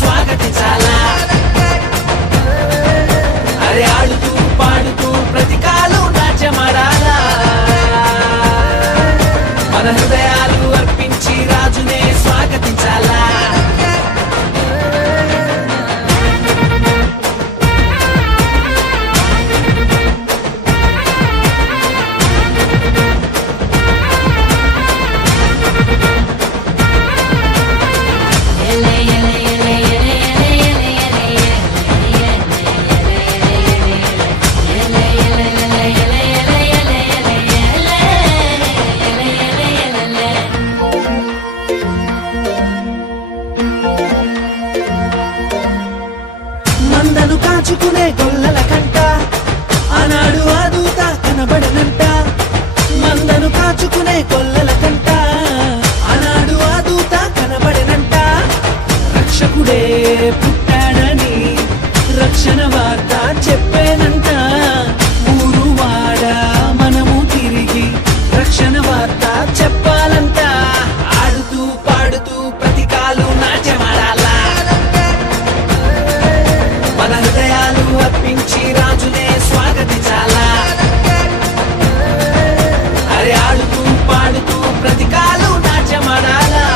స్వాగతించాలా అరే ఆడుతూ పాడుతూ ప్రతికాలు నాట్యమాడాలా మన హృదయాలు అర్పించి రాజునే స్వాగతించాలా మందను కాచుకునే గొల్లల కంట ఆనాడు ఆ దూత కనబడనంట మందను కాచుకునే గొల్లల కంట ఆనాడు ఆ దూత కనబడనంట రక్షకుడే పుట్టాడని రక్షణ వార్త చెప్పేనంట ఊరు వాడ మనము తిరిగి రక్షణ వార్త చెప్పాలంట ఆడుతూ పాడుతూ ప్రతికాలు నాట్యమాడాలా మన హృదయాలు అర్పించి రాజునే స్వాగతించాలా అరే ఆడుతూ పాడుతూ ప్రతికాలు నాట్యమాడాలా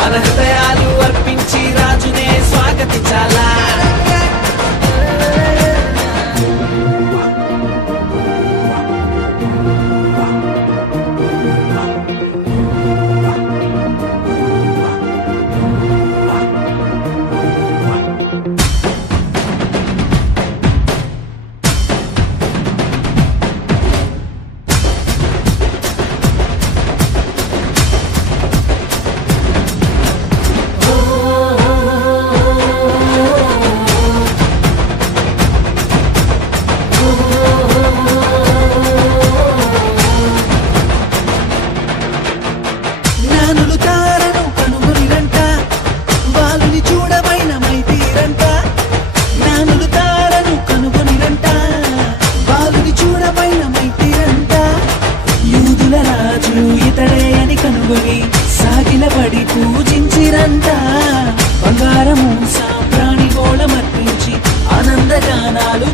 మన హృదయాలు అర్పించి రాజునే స్వాగతించాలా జ్ఞానులు తారను కనుగొనిరంట బాలుని చూడబైన మైతీరంట జ్ఞానులు తారను కనుగొనిరంట బాలుని చూడబైన మైతీరంట యూదుల రాజు ఇతడే అని కనుగొని సాగిలపడి పూజించిరంట బంగారము సాంబ్రాణి గోళమర్పించి ఆనందగానాలు